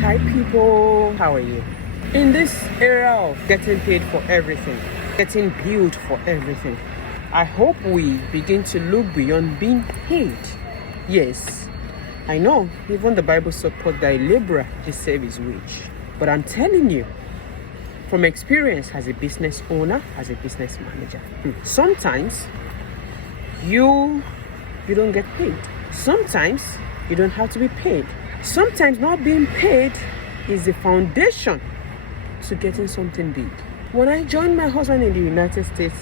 Hi people, how are you? In this era of getting paid for everything, getting billed for everything, I hope we begin to look beyond being paid. Yes, I know even the Bible supports that a laborer deserves his wage. But I'm telling you, from experience as a business owner, as a business manager, sometimes you don't get paid. Sometimes you don't have to be paid. Sometimes not being paid is the foundation to getting something big. When I joined my husband in the United States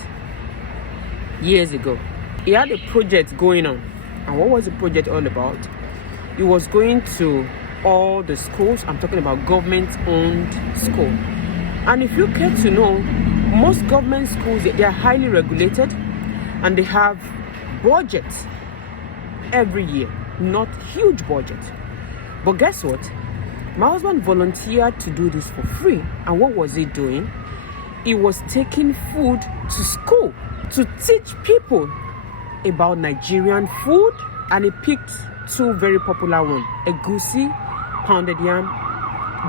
years ago, he had a project going on. And what was the project all about? He was going to all the schools. I'm talking about government-owned school. And if you care to know, most government schools, they are highly regulated and they have budgets every year, not huge budget. But guess what? My husband volunteered to do this for free. And what was he doing? He was taking food to school to teach people about Nigerian food. And he picked two very popular ones: egusi, pounded yam,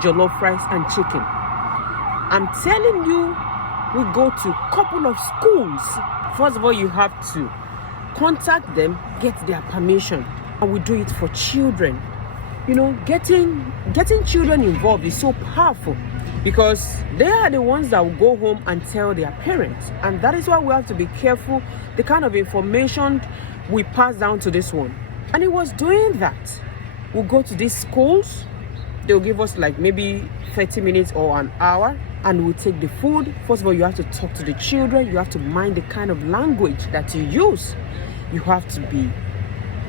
jollof rice, and chicken. I'm telling you, we go to a couple of schools. First of all, you have to contact them, get their permission, and we do it for children. You know, getting children involved is so powerful because they are the ones that will go home and tell their parents. And that is why we have to be careful the kind of information we pass down to this one. And he was doing that. We'll go to these schools. They'll give us like maybe 30 minutes or an hour, and we'll take the food. First of all, you have to talk to the children. You have to mind the kind of language that you use. You have to be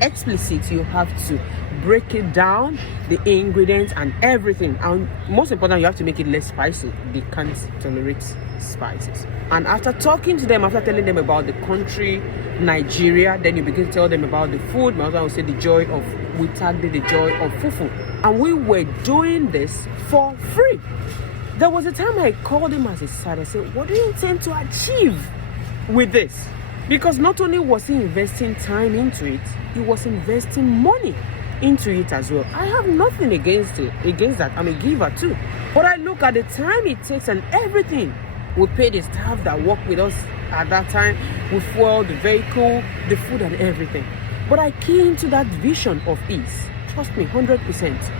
explicit. You have to break it down, the ingredients and everything. And most important, you have to make it less spicy. They can't tolerate spices. And after talking to them, after telling them about the country, Nigeria, then you begin to tell them about the food. My husband will say we tagged it the joy of fufu. And we were doing this for free. There was a time I called him as a side. I said, what do you intend to achieve with this? Because not only was he investing time into it, he was investing money into it as well. I have nothing against that. I'm a giver too. But I look at the time it takes and everything. We pay the staff that work with us at that time. We fuel the vehicle, the food and everything. But I key into that vision of ease. Trust me, 100%.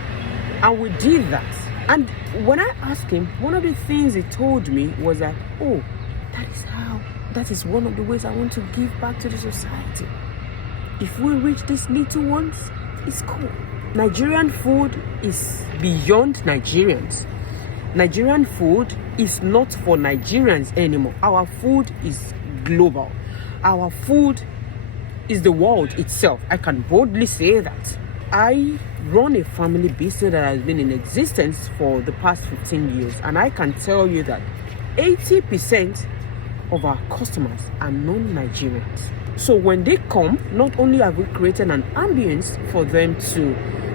And we did that. And when I asked him, one of the things he told me was that, that is one of the ways I want to give back to the society. If we reach these little ones, it's cool. Nigerian food is beyond Nigerians. Nigerian food is not for Nigerians anymore. Our food is global. Our food is the world itself. I can boldly say that. I run a family business that has been in existence for the past 15 years. And I can tell you that 80% of our customers are non-Nigerians. So when they come, not only have we created an ambience for them to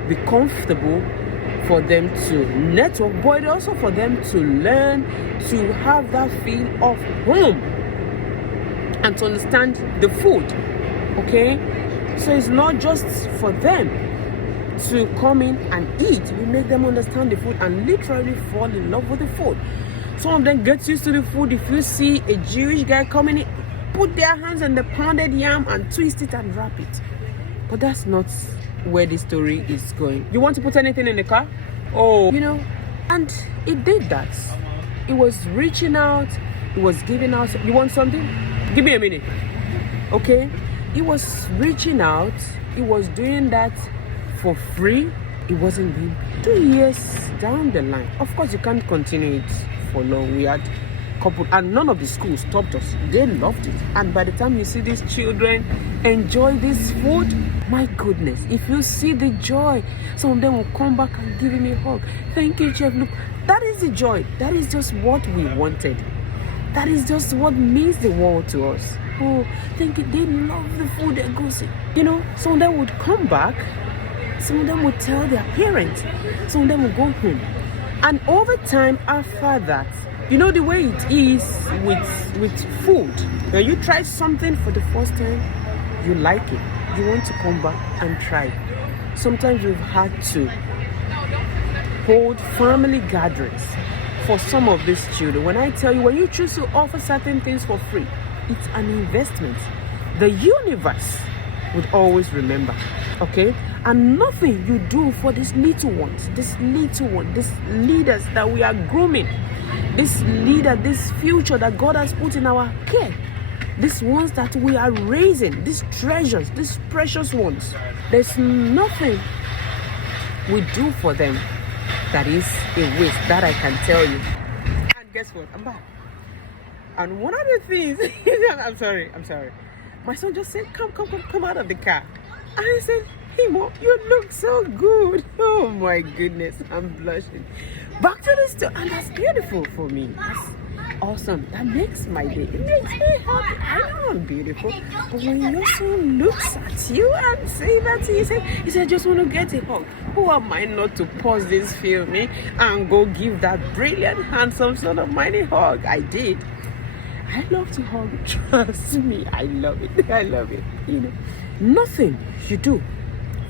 be comfortable, for them to network, but also for them to learn, to have that feel of home and to understand the food, okay? So it's not just for them to come in and eat. We make them understand the food and literally fall in love with the food. Some of them get used to the food. If you see a Jewish guy coming in, put their hands on the pounded yam and twist it and wrap it. But that's not where the story is going. You want to put anything in the car? Oh, and it did that. It was reaching out. It was giving out. You want something? Give me a minute. Okay? It was reaching out. It was doing that for free. It wasn't being 2 years down the line. Of course, you can't continue it for long. We had couple, and none of the schools stopped us. They loved it. And by the time you see these children enjoy this food, my goodness, if you see the joy, some of them will come back and give me a hug. Thank you, Chef. Look, that is the joy. That is just what we wanted. That is just what means the world to us. Oh, thank you. They love the food, egusi. Some of them would come back. Some of them would tell their parents. Some of them would go home. And over time after that, the way it is with food. When you try something for the first time, you like it. You want to come back and try. Sometimes you've had to hold family gatherings for some of these children. When I tell you, when you choose to offer certain things for free, it's an investment. The universe would always remember, okay? And nothing you do for these little ones, these leaders that we are grooming, this future that God has put in our care, these ones that we are raising, these treasures, these precious ones, there's nothing we do for them that is a waste, that I can tell you. And guess what? I'm back. And one of the things, I'm sorry. My son just said, come out of the car. And I said, hey, Mom, you look so good. Oh my goodness, I'm blushing. Back to the store, and that's beautiful for me. That's awesome. That makes my day. It makes me happy. I know I'm beautiful, but when your son looks at you and say that to you, he said, I just want to get a hug. Who am I not to pause this filming and go give that brilliant, handsome son of mine a hug? I did. I love to hug. Trust me, I love it. You know, nothing you do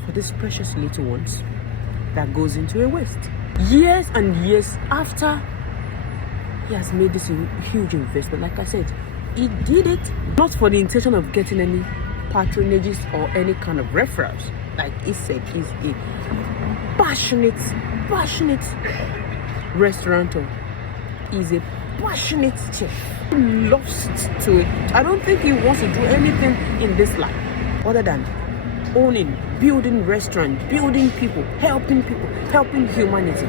for these precious little ones that goes into a waste. Years and years after he has made this huge investment, like I said, he did it not for the intention of getting any patronages or any kind of referrals. Like he said, he's a passionate restaurateur. He's a passionate chef. He loves to it. I don't think he wants to do anything in this life other than owning, building restaurants, building people, helping humanity.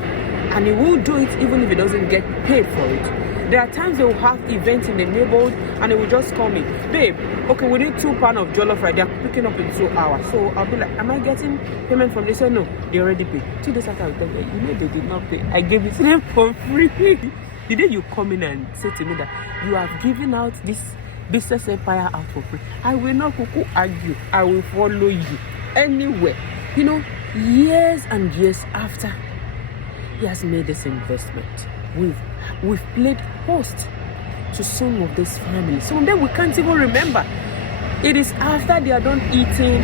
And he will do it even if he doesn't get paid for it. There are times they will have events in the neighborhood and they will just call me, babe, okay, we need 2 pounds of jollof rice. They're picking up in 2 hours. So I'll be like, am I getting payment from this? They say, no, they already paid. 2 days after I will tell them, you know they did not pay. I gave it to them for free. The day you come in and say to me that you have given out this business empire out for free, I will not argue. I will follow you anywhere. You know, years and years after he has made this investment, we've played host to some of this family. Some of them we can't even remember. It is after they are done eating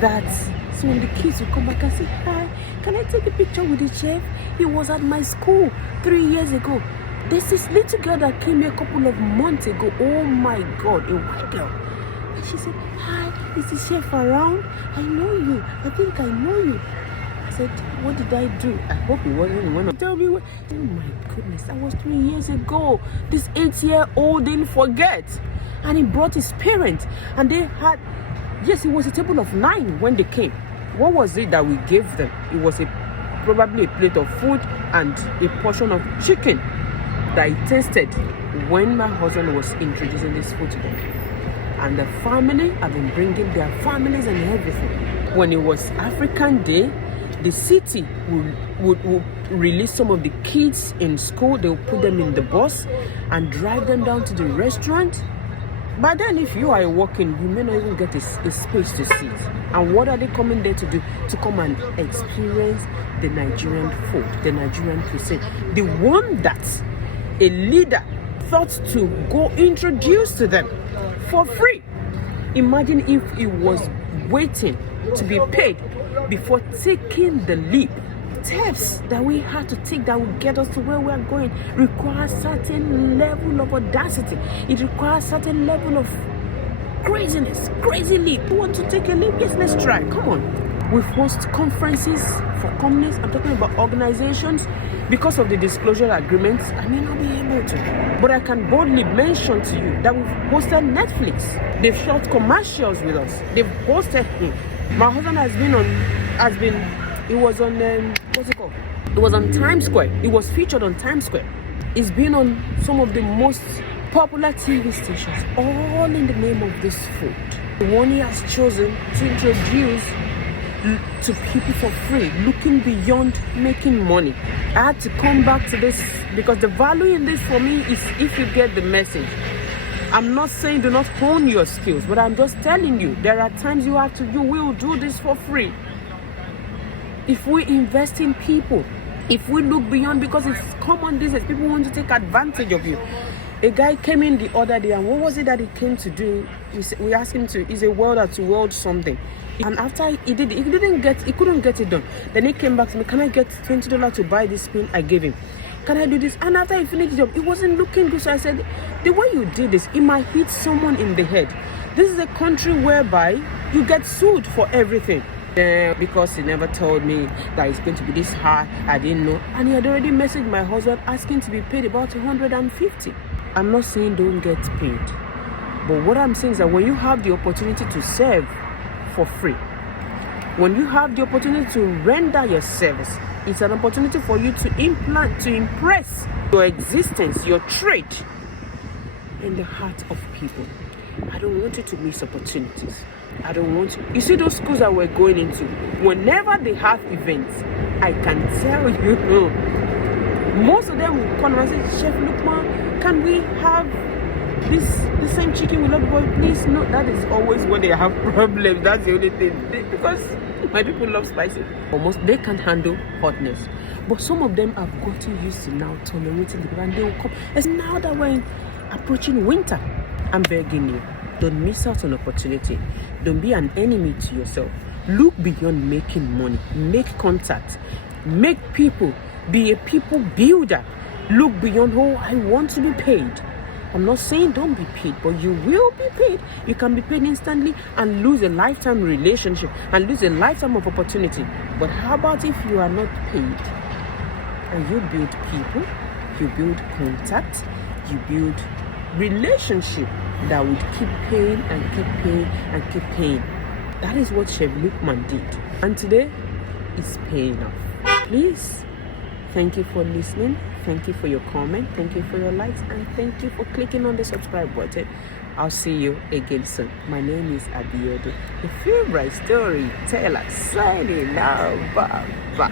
that some of the kids will come back and say, hi, can I take a picture with the chef? He was at my school 3 years ago. There's this little girl that came here a couple of months ago. Oh my God, a white girl. And she said, hi, is the chef around? I know you. I think I know you. I said, what did I do? I hope it wasn't one of. Tell me what. Oh my goodness, that was 3 years ago. This 8-year-old didn't forget. And he brought his parents. And they had, yes, it was a table of 9 when they came. What was it that we gave them? It was probably a plate of food and a portion of chicken that I tasted when my husband was introducing this food to them. And the family have been bringing their families and everything. When it was African Day, the city would release some of the kids in school. They'll put them in the bus and drive them down to the restaurant. But then if you are working, you may not even get a space to sit. And what are they coming there to do? To come and experience the Nigerian food, the Nigerian cuisine. The one that a leader thought to go introduce to them for free. Imagine if he was waiting to be paid before taking the leap. Steps that we have to take that will get us to where we are going requires certain level of audacity. It requires certain level of craziness, crazy leap. You want to take a leap? Yes, let's try. Come on. We've hosted conferences for companies. I'm talking about organizations. Because of the disclosure agreements, I may not be able to. But I can boldly mention to you that we've hosted Netflix. They've shot commercials with us. They've hosted me. My husband it was on, what's it called? It was on Times Square. It was featured on Times Square. It's been on some of the most popular TV stations, all in the name of this food. The one he has chosen to introduce to people for free, looking beyond making money. I had to come back to this because the value in this for me is if you get the message. I'm not saying do not hone your skills, but I'm just telling you there are times you will do this for free. If we invest in people, if we look beyond, because it's common these days, people want to take advantage of you. A guy came in the other day, and what was it that he came to do? we asked him to, he's a welder, to weld something. And after he couldn't get it done. Then he came back to me, can I get $20 to buy this pin? I gave him. Can I do this? And after he finished the job, it wasn't looking good. So I said, the way you did this, it might hit someone in the head. This is a country whereby you get sued for everything. Because he never told me that it's going to be this high, I didn't know. And he had already messaged my husband asking to be paid about 150. I'm not saying don't get paid. But what I'm saying is that when you have the opportunity to serve for free, when you have the opportunity to render your service, it's an opportunity for you to impress your existence, your trade in the heart of people. I don't want you to miss opportunities. I don't want you. You see those schools that we're going into, whenever they have events, I can tell you, most of them will come and say, Chef Lukman, can we have the same chicken we love, boy, please? No, that is always when they have problems. That's the only thing. Because my people love spicy. Almost they can handle hotness. But some of them have gotten used to now tolerating the people, and they will come. It's now that we're approaching winter. I'm begging you, don't miss out on opportunity. Don't be an enemy to yourself. Look beyond making money. Make contact. Make people. Be a people builder. Look beyond, oh, I want to be paid. I'm not saying don't be paid, but you will be paid. You can be paid instantly and lose a lifetime relationship and lose a lifetime of opportunity. But how about if you are not paid? And you build people, you build contact, you build relationship that would keep paying and keep paying and keep paying. That is what Chef Lukman did. And today, it's paying off. Please, thank you for listening. Thank you for your comment. Thank you for your likes. And thank you for clicking on the subscribe button. I'll see you again soon. My name is Abiodun, the favorite storyteller, signing out. Bye.